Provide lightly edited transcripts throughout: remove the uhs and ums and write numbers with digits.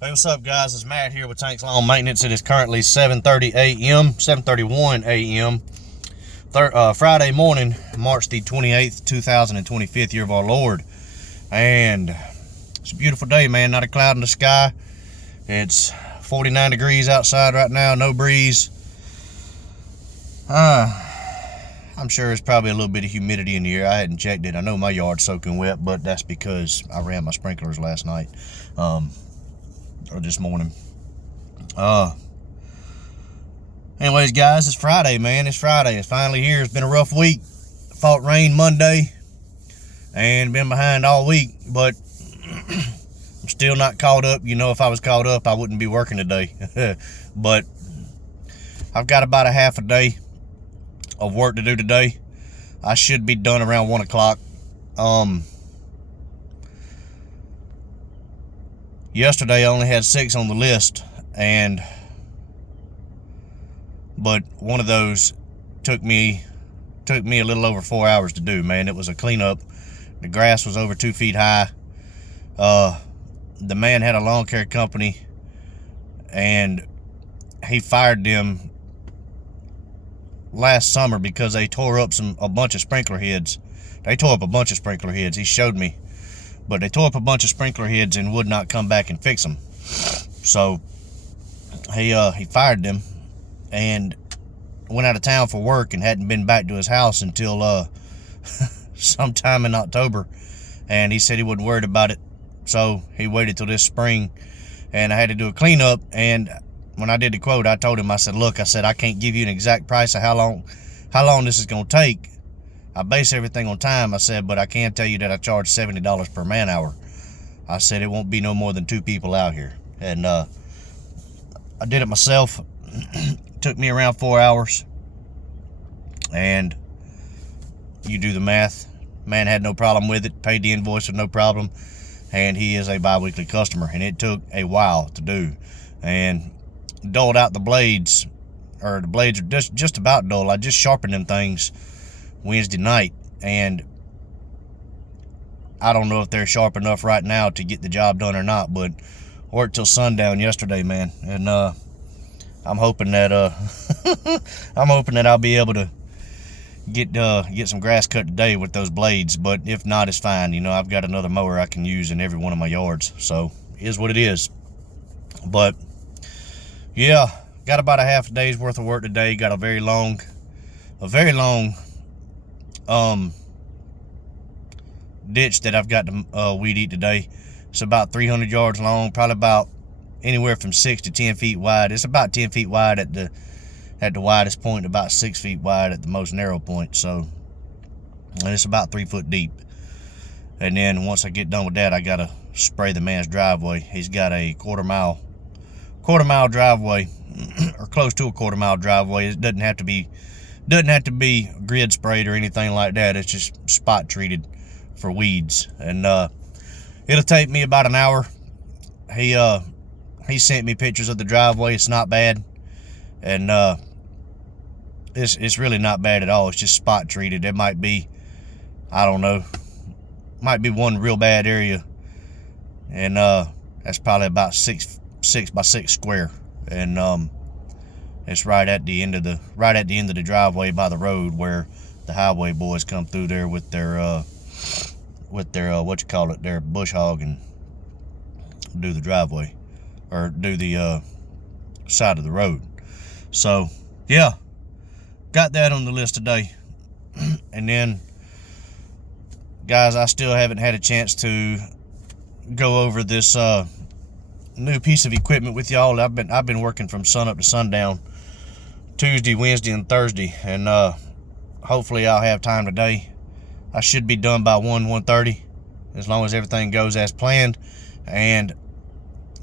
Hey, what's up, guys? It's Matt here with Tanks Lawn Maintenance. It is currently 7:30 a.m., 7:31 a.m. Friday morning, March the 28th, 2025th year of our Lord. And it's a beautiful day, man. Not a cloud in the sky. It's 49 degrees outside right now, no breeze. I'm sure it's probably a little bit of humidity in the air. I hadn't checked it. I know my yard's soaking wet, but that's because I ran my sprinklers last night. Or this morning. Anyways, guys, it's Friday, man. It's Friday. It's finally here. It's been a rough week. Fought rain Monday and been behind all week, but I'm still not caught up. You know, if I was caught up, I wouldn't be working today. But I've got about a half a day of work to do today. I should be done around 1 o'clock. Yesterday I only had 6 on the list, but one of those took me a little over 4 hours to do, man. It was a cleanup. The grass was over 2 feet high. The man had a lawn care company, and he fired them last summer because they tore up a bunch of sprinkler heads. They tore up a bunch of sprinkler heads. He showed me. But they tore up a bunch of sprinkler heads and would not come back and fix them. So he fired them and went out of town for work and hadn't been back to his house until sometime in October. And he said he wasn't worried about it. So he waited till this spring, and I had to do a cleanup. And when I did the quote, I told him, I said, look, I can't give you an exact price of how long this is going to take. I base everything on time, I said, but I can tell you that I charge $70 per man hour. I said it won't be no more than 2 people out here. And I did it myself. Took me around 4 hours. And you do the math. Man had no problem with it. Paid the invoice with no problem. And he is a bi-weekly customer. And it took a while to do. And dulled out the blades. Or the blades are just about dull. I just sharpened them things Wednesday night, and I don't know if they're sharp enough right now to get the job done or not, but worked till sundown yesterday, man. And I'm hoping that I'll be able to get some grass cut today with those blades. But if not, it's fine. You know, I've got another mower I can use in every one of my yards, so it is what it is. But yeah, got about a half a day's worth of work today. Got a very long ditch that I've got to weed eat today. It's about 300 yards long, probably about anywhere from 6 to 10 feet wide. It's about 10 feet wide at the widest point, about 6 feet wide at the most narrow point. So, and it's about 3 foot deep. And then once I get done with that, I gotta spray the man's driveway. He's got a quarter mile driveway, or close to a quarter mile driveway. It doesn't have to be grid sprayed or anything like that. It's just spot treated for weeds. And it'll take me about an hour. He sent me pictures of the driveway. It's not bad. And it's really not bad at all. It's just spot treated. It might be, I don't know, might be one real bad area. And that's probably about 6 by 6 square. And it's right at the end of the driveway by the road where the highway boys come through there with their their bush hog and do the driveway, or do the side of the road. So yeah, got that on the list today. And then, guys, I still haven't had a chance to go over this new piece of equipment with y'all. I've been working from sun up to sundown, Tuesday, Wednesday, and Thursday, and hopefully I'll have time today. I should be done by 1:30, as long as everything goes as planned. And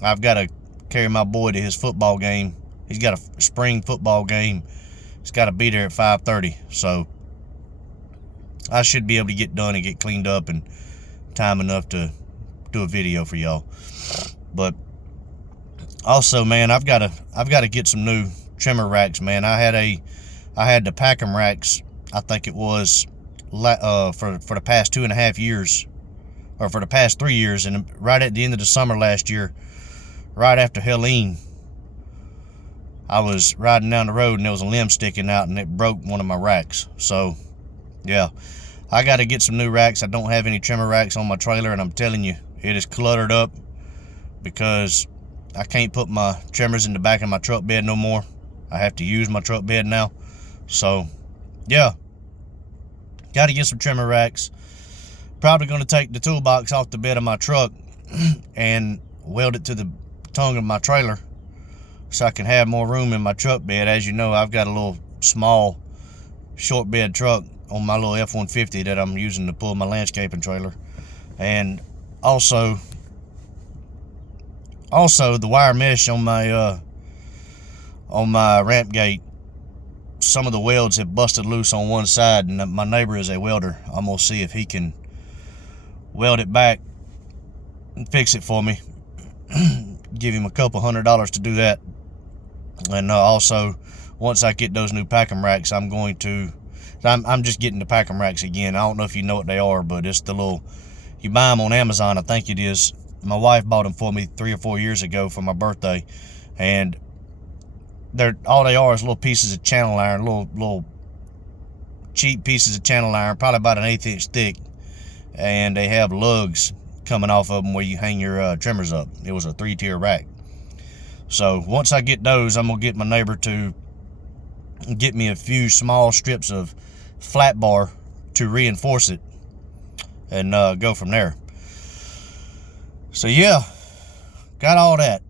I've got to carry my boy to his football game. He's got a spring football game. He's got to be there at 5:30, so I should be able to get done and get cleaned up in time enough to do a video for y'all. But also, man, I've got to get some new trimmer racks, man. I had the Packham racks, I think it was for the past 2.5 years, or for the past 3 years, and right at the end of the summer last year, right after Helene, I was riding down the road and there was a limb sticking out and it broke one of my racks. So yeah, I got to get some new racks. I don't have any trimmer racks on my trailer, and I'm telling you, it is cluttered up because I can't put my trimmers in the back of my truck bed no more. I have to use my truck bed now. So yeah, got to get some trimmer racks. Probably going to take the toolbox off the bed of my truck and weld it to the tongue of my trailer so I can have more room in my truck bed. As you know, I've got a little small short bed truck on my little F-150 that I'm using to pull my landscaping trailer. And also the wire mesh on my ramp gate, some of the welds have busted loose on one side, and my neighbor is a welder. I'm gonna see if he can weld it back and fix it for me. Give him a couple $100 to do that. And also, once I get those new Packham racks, I'm just getting the Packham racks again. I don't know if you know what they are, but it's the little, you buy them on Amazon, I think it is. My wife bought them for me 3 or 4 years ago for my birthday, and all they are is little pieces of channel iron, little cheap pieces of channel iron, probably about an 1/8 inch thick, and they have lugs coming off of them where you hang your trimmers up. It was a 3-tier rack. So once I get those, I'm gonna get my neighbor to get me a few small strips of flat bar to reinforce it, and go from there. So yeah, got all that.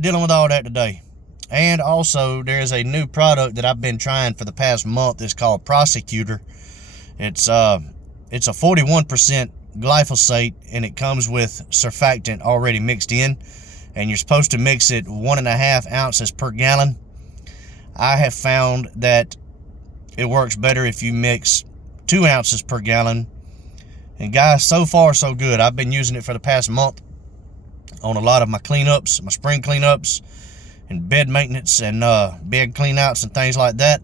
Dealing with all that today. And also, there is a new product that I've been trying for the past month. It's called Prosecutor. It's a 41% glyphosate, and it comes with surfactant already mixed in, and you're supposed to mix it 1.5 ounces per gallon. I have found that it works better if you mix 2 ounces per gallon. And guys, so far so good. I've been using it for the past month on a lot of my cleanups, my spring cleanups, and bed maintenance, and bed cleanouts and things like that.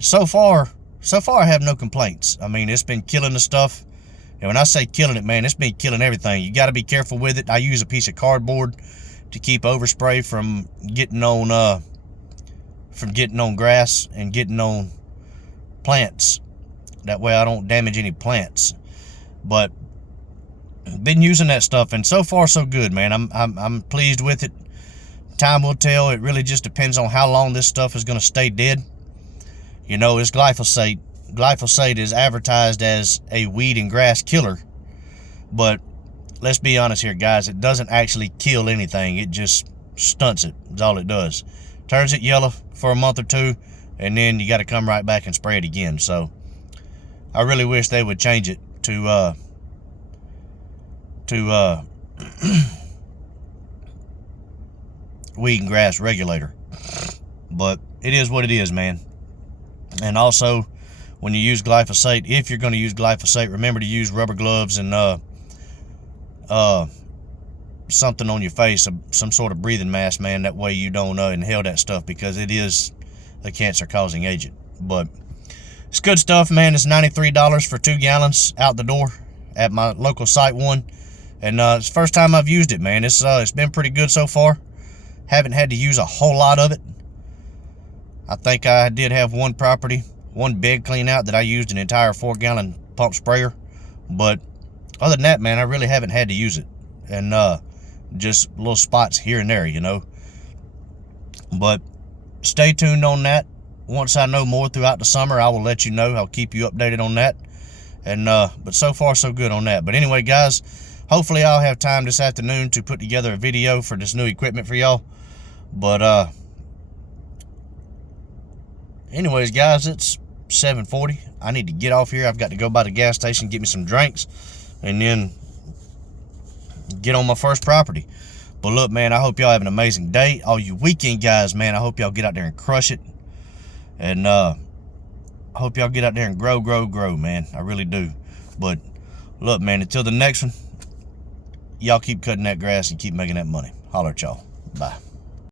So far I have no complaints. I mean, it's been killing the stuff. And when I say killing it, man, it's been killing everything. You got to be careful with it. I use a piece of cardboard to keep overspray from getting on grass and getting on plants. That way I don't damage any plants. But been using that stuff, and so far so good, man. I'm pleased with it. Time will tell. It really just depends on how long this stuff is going to stay dead. You know, it's glyphosate. Glyphosate is advertised as a weed and grass killer, but let's be honest here, guys. It doesn't actually kill anything. It just stunts it. That's all it does. Turns it yellow for a month or two, and then you got to come right back and spray it again. So I really wish they would change it to weed and grass regulator. But it is what it is, man. And also, when you use glyphosate, if you're going to use glyphosate, remember to use rubber gloves and something on your face, some sort of breathing mask, man. That way you don't inhale that stuff, because it is a cancer-causing agent. But it's good stuff, man. It's $93 for 2 gallons out the door at my local SiteOne, and it's the first time I've used it, man. It's been pretty good so far. Haven't had to use a whole lot of it. I think I did have one bed clean out that I used an entire 4-gallon pump sprayer, but other than that, man, I really haven't had to use it, and just little spots here and there, you know. But stay tuned on that. Once I know more throughout the summer, I will let you know. I'll keep you updated on that. And but so far so good on that. But anyway, guys, hopefully I'll have time this afternoon to put together a video for this new equipment for y'all. But anyways, guys, it's 7:40. I need to get off here. I've got to go by the gas station, get me some drinks, and then get on my first property. But look, man, I hope y'all have an amazing day. All you weekend guys, man, I hope y'all get out there and crush it. And I hope y'all get out there and grow, man. I really do. But look, man, until the next one, y'all keep cutting that grass and keep making that money. Holler at y'all. Bye.